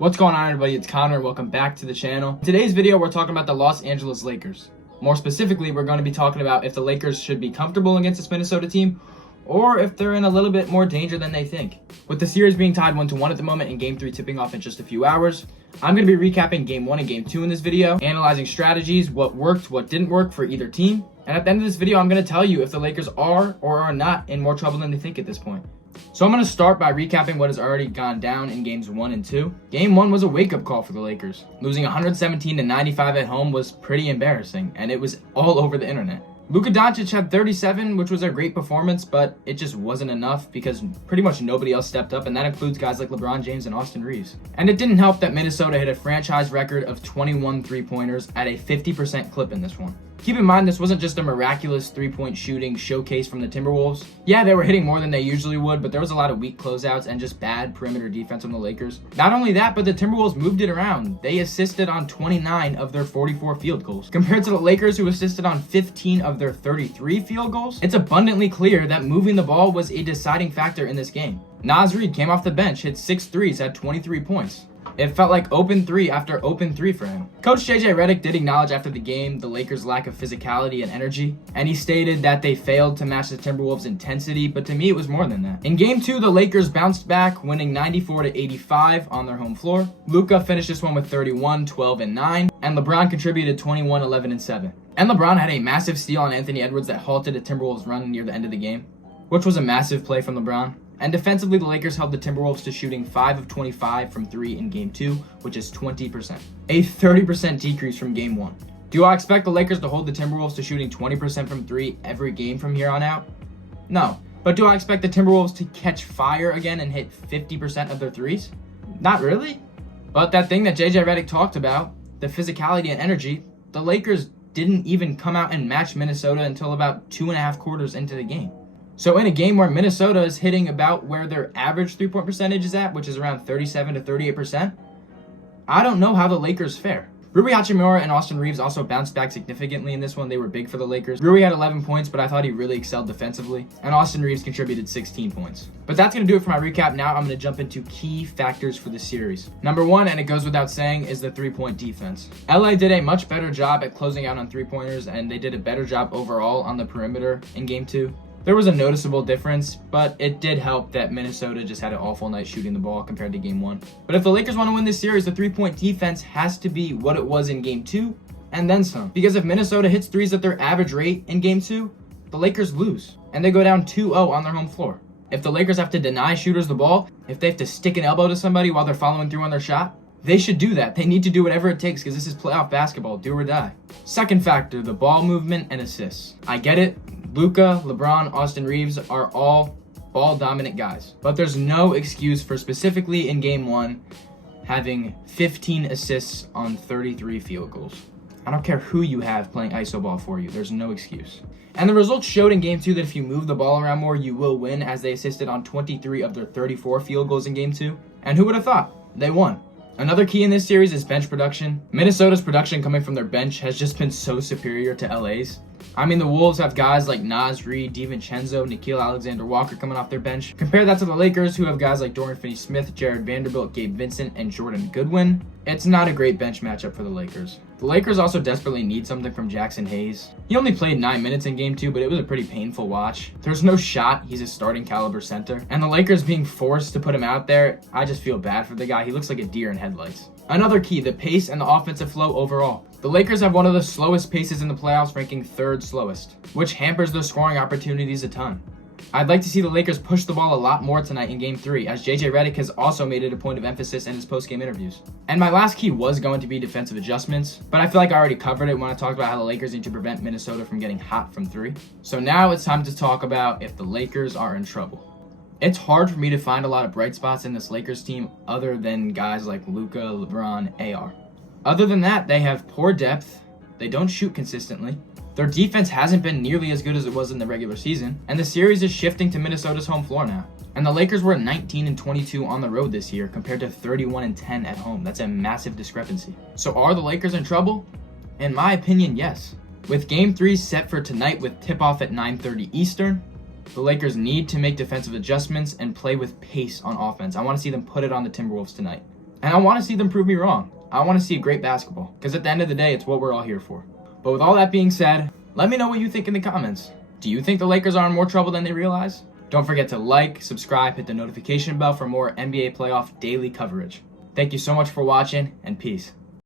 What's going on, everybody? It's Conor. Welcome back to the channel. In today's video, we're talking about the Los Angeles Lakers. More specifically, we're going to be talking about if the Lakers should be comfortable against this Minnesota team or if they're in a little bit more danger than they think. With the series being tied 1-1 at the moment and Game 3 tipping off in just a few hours, I'm going to be recapping Game 1 and Game 2 in this video, analyzing strategies, what worked, what didn't work for either team. And at the end of this video, I'm going to tell you if the Lakers are or are not in more trouble than they think at this point. So I'm going to start by recapping what has already gone down in games 1 and 2. Game 1 was a wake-up call for the Lakers. Losing 117-95 at home was pretty embarrassing, and it was all over the internet. Luka Doncic had 37, which was a great performance, but it just wasn't enough because pretty much nobody else stepped up, and that includes guys like LeBron James and Austin Reeves. And it didn't help that Minnesota hit a franchise record of 21 three-pointers at a 50% clip in this one. Keep in mind, this wasn't just a miraculous three-point shooting showcase from the Timberwolves. Yeah, they were hitting more than they usually would, but there was a lot of weak closeouts and just bad perimeter defense from the Lakers. Not only that, but the Timberwolves moved it around. They assisted on 29 of their 44 field goals. Compared to the Lakers, who assisted on 15 of their 33 field goals, it's abundantly clear that moving the ball was a deciding factor in this game. Naz Reid came off the bench, hit 6 threes, had 23 points. It felt like open three after open three for him. Coach JJ Redick did acknowledge after the game the Lakers' lack of physicality and energy, and he stated that they failed to match the Timberwolves' intensity, but to me it was more than that. In Game 2, the Lakers bounced back, winning 94-85 on their home floor. Luka finished this one with 31, 12, and 9, and LeBron contributed 21, 11, and 7. And LeBron had a massive steal on Anthony Edwards that halted a Timberwolves run near the end of the game, which was a massive play from LeBron. And defensively, the Lakers held the Timberwolves to shooting 5 of 25 from 3 in Game 2, which is 20%. A 30% decrease from Game 1. Do I expect the Lakers to hold the Timberwolves to shooting 20% from 3 every game from here on out? No. But do I expect the Timberwolves to catch fire again and hit 50% of their threes? Not really. But that thing that JJ Redick talked about, the physicality and energy, the Lakers didn't even come out and match Minnesota until about 2.5 quarters into the game. So in a game where Minnesota is hitting about where their average three-point percentage is at, which is around 37 to 38%, I don't know how the Lakers fare. Rui Hachimura and Austin Reeves also bounced back significantly in this one. They were big for the Lakers. Rui had 11 points, but I thought he really excelled defensively. And Austin Reeves contributed 16 points. But that's going to do it for my recap. Now I'm going to jump into key factors for the series. Number 1, and it goes without saying, is the three-point defense. LA did a much better job at closing out on three-pointers, and they did a better job overall on the perimeter in Game 2. There was a noticeable difference, but it did help that Minnesota just had an awful night shooting the ball compared to Game 1. But if the Lakers want to win this series, the three-point defense has to be what it was in Game 2, and then some. Because if Minnesota hits threes at their average rate in Game 2, the Lakers lose, and they go down 2-0 on their home floor. If the Lakers have to deny shooters the ball, if they have to stick an elbow to somebody while they're following through on their shot, they should do that. They need to do whatever it takes because this is playoff basketball, do or die. Second factor, the ball movement and assists. I get it. Luka, LeBron, Austin Reeves are all ball-dominant guys. But there's no excuse for specifically in Game 1 having 15 assists on 33 field goals. I don't care who you have playing iso ball for you. There's no excuse. And the results showed in Game 2 that if you move the ball around more, you will win, as they assisted on 23 of their 34 field goals in Game 2. And who would have thought? They won. Another key in this series is bench production. Minnesota's production coming from their bench has just been so superior to LA's. I mean, the Wolves have guys like Naz Reid, DiVincenzo, Nickeil Alexander-Walker coming off their bench. Compare that to the Lakers, who have guys like Dorian Finney-Smith, Jared Vanderbilt, Gabe Vincent, and Jordan Goodwin. It's not a great bench matchup for the Lakers. The Lakers also desperately need something from Jackson Hayes. He only played 9 minutes in Game 2, but it was a pretty painful watch. There's no shot he's a starting caliber center. And the Lakers being forced to put him out there, I just feel bad for the guy. He looks like a deer in headlights. Another key, the pace and the offensive flow overall. The Lakers have one of the slowest paces in the playoffs, ranking 3rd slowest, which hampers their scoring opportunities a ton. I'd like to see the Lakers push the ball a lot more tonight in Game 3, as JJ Redick has also made it a point of emphasis in his post-game interviews. And my last key was going to be defensive adjustments, but I feel like I already covered it when I talked about how the Lakers need to prevent Minnesota from getting hot from 3. So now it's time to talk about if the Lakers are in trouble. It's hard for me to find a lot of bright spots in this Lakers team other than guys like Luka, LeBron, AR. Other than that, they have poor depth, they don't shoot consistently, their defense hasn't been nearly as good as it was in the regular season, and the series is shifting to Minnesota's home floor now. And the Lakers were 19-22 on the road this year compared to 31-10 at home. That's a massive discrepancy. So are the Lakers in trouble? In my opinion, yes. With Game 3 set for tonight with tip-off at 9:30 Eastern, the Lakers need to make defensive adjustments and play with pace on offense. I want to see them put it on the Timberwolves tonight. And I want to see them prove me wrong. I want to see great basketball, because at the end of the day, it's what we're all here for. But with all that being said, let me know what you think in the comments. Do you think the Lakers are in more trouble than they realize? Don't forget to like, subscribe, hit the notification bell for more NBA playoff daily coverage. Thank you so much for watching, and peace.